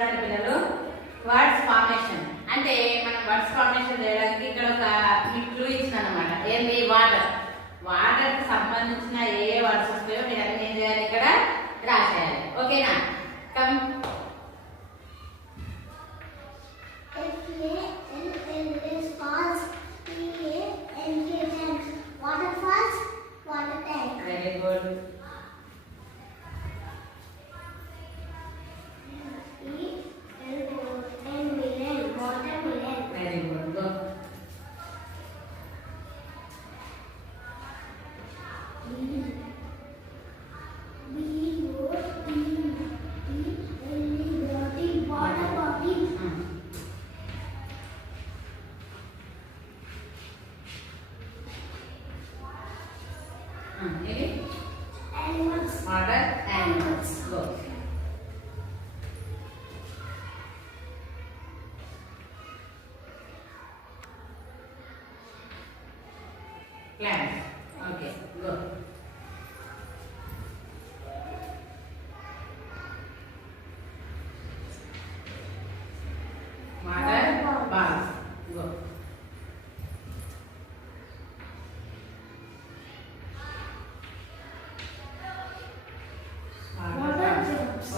చూడండి పిల్లలు, words formation అంటే మనం వర్డ్స్ ఫార్మేషన్ చేయడానికి ఇక్కడ ఒక క్లూ ఇచ్చిన అనమాట. ఏంది? వాటర్. వాటర్ కి సంబంధించిన ఏ వర్డ్స్ వస్తాయో మీరు అన్ని ఏం చేయాలి, ఇక్కడ రాసేయాలి. ఓకేనా? Come. Very good. Very good. Go. ఇది water animals. Go. Plants. Okay. Go. Water balls. Go.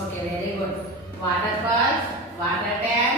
Okay, very good. Waterfalls, water tank,